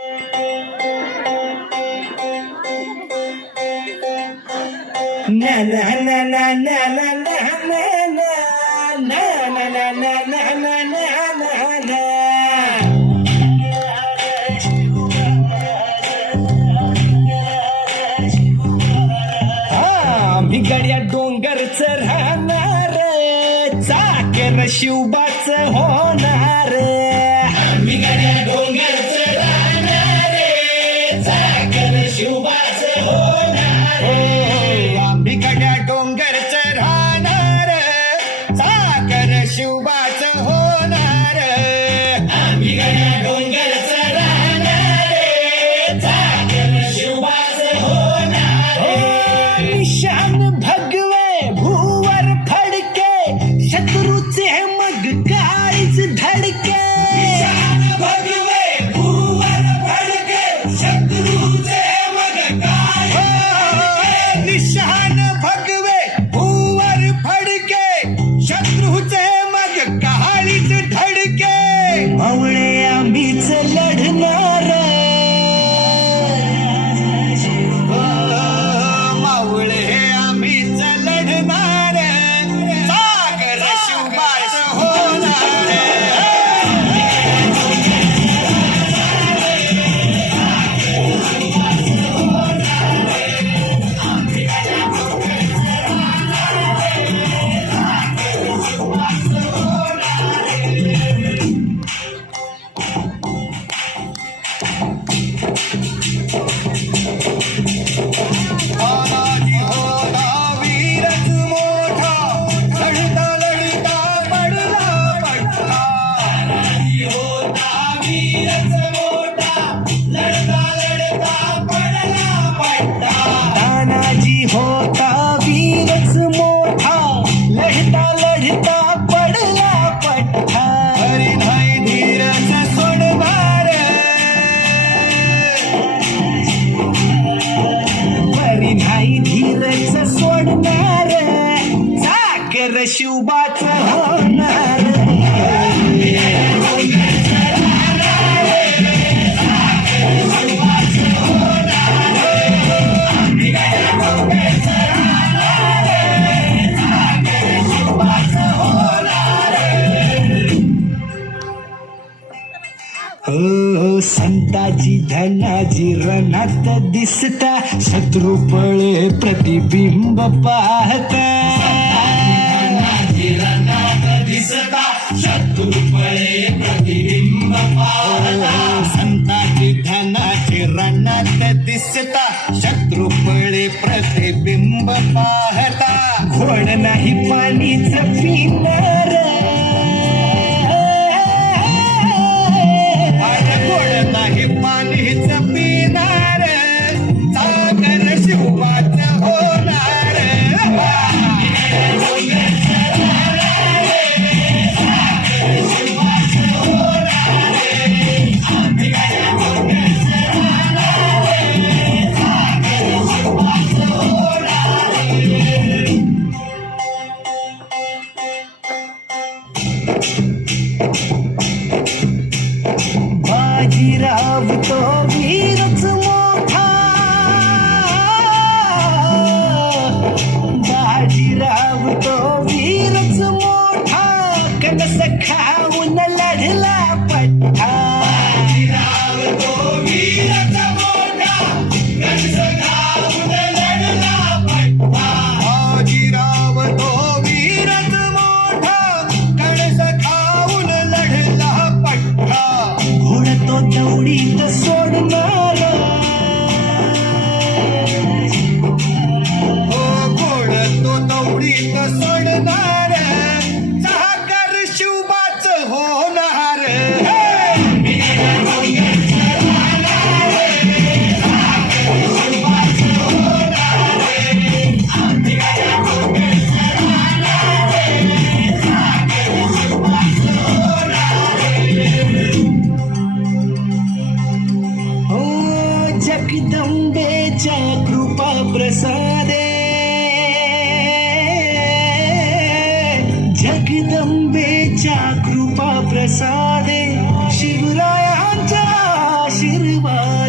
na na na na na na na na na na na na na na na. भिगड्या डोंगरच राहणार चाकर शिवबाच होणार. भिगड्या डोंगरच राहणार चाकर शिवबाच होणार. भिगड्या डोंगरच राहणार चाकर शिवबाच होणार. भिगड्या डोंगरच राहणार चाकर शिवबाच होणार. निशान भगवे भूवर फडके शत्रूचे मग काळीच धडके. निशान भगवे भूवर फडके शत्रूचे मग काळीच. निशान भगवे भूवर फडके शत्रूचे मग काळीच धडके. मावळे आम्हीच लढणार. तानाजी होता वीरच मोठा लढता लढता पडला पट्टा. हरी नाही धीरच सोडणार. हरी नाही धीरच सोडणार चाकर शिवबाच होणार. संताजी धनाजी रणात दिसता शत्रू पळे प्रतिबिंब पाहता. रणात दिसता शत्रू पळे प्रतिबिंब पाहता. संताजी धनाजी रणात दिसता शत्रू पळे प्रतिबिंब पाहता. घोड नाही पाणीच पिणार. नाही पाणीच पिणार चाकर शिवबाच होणार. बाजीराव तो वीरच मोठा. बाजीराव तो वीरच मोठा कणस खाऊन लढला पट्टा. बाजीराव तो वीरच मोठा कणस खाऊन लढला पट्टा. बाजीराव तो वीरच मोठा कणस खाऊन लढला पट्टा. घोड तो दौडीत सोडणार. घोड तो दौडीत सोडणार चाकर शिवबाच होणार. जगदंबेच्या कृपा प्रसादे. जगदंबेच्या कृपा प्रसादे शिवरायांच्या आशीर्वाद. देवा